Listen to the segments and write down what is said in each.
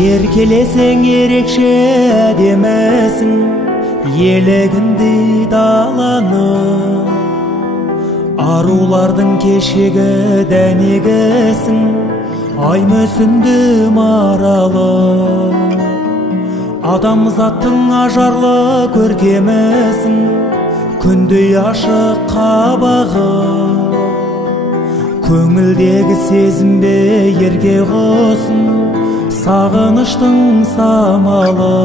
Еркелесең ерекше әдемісің, елігінді даланы, арулардың кешегі дәнегісің, ай мүсінді маралы. Адамзаттың ажарлы көркемісің, күндей ашық қабағы, көңілдегі сезімде ерге қосын, сағыныштың самалы.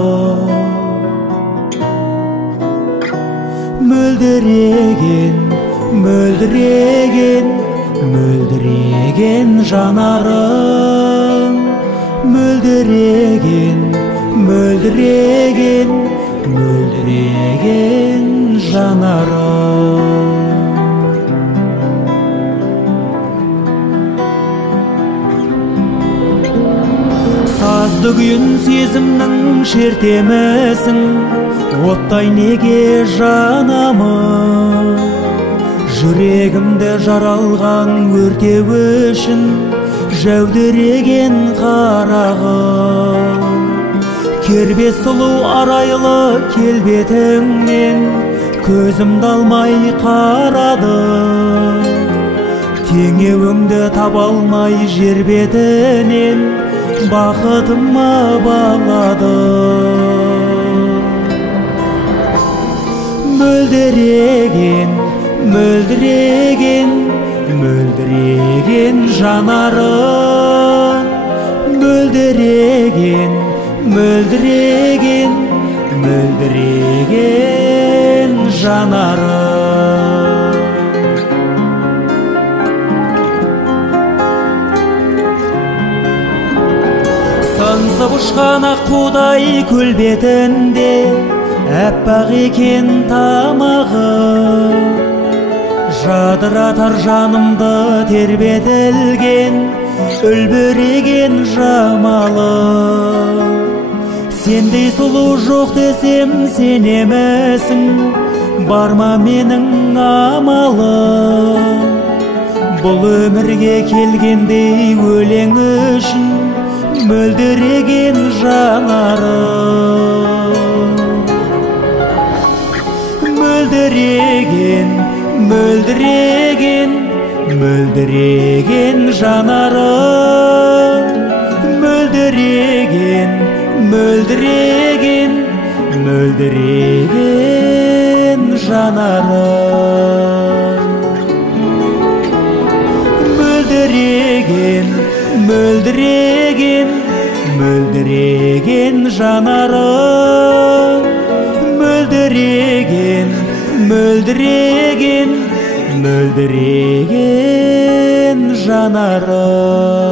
Мөлдіреген, мөлдіреген, мөлдіреген жанарың, мөлдіреген, мөлдіреген, мөлдіреген жанарың. Сазды күйін сезімнің шертемісің, оттай неге жанамын? Жүрегімді жаралған өртеу үшін жәудіреген қарағым. Кербез сұлу арайлы келбетіңнен көзімді алмай қарадым. Теңеуіңді таба алмай жер бетінен бақытыма баладым. Мөлдіреген, мөлдіреген, мөлдіреген жанарың, мөлдіреген, мөлдіреген, мөлдіреген жанарың. Сыңсып ұшқан аққудай көл бетінде әппақ екен тамағы, жадыратар жанымды тербетілген үлбіреген жамалы. Сендей сұлу жоқ десем сенемісің, бар ма менің амалым? Бұл өмірге келгендей өлең үшін мөлдіреген жанарым. Мөлдіреген, мөлдіреген, мөлдіреген жанарым, мөлдіреген, мөлдіреген, мөлдіреген жанарым. Мөлдіреген, мөлдіреген, мөлдіреген жанарым, мөлдіреген, мөлдіреген, мөлдіреген жанарым.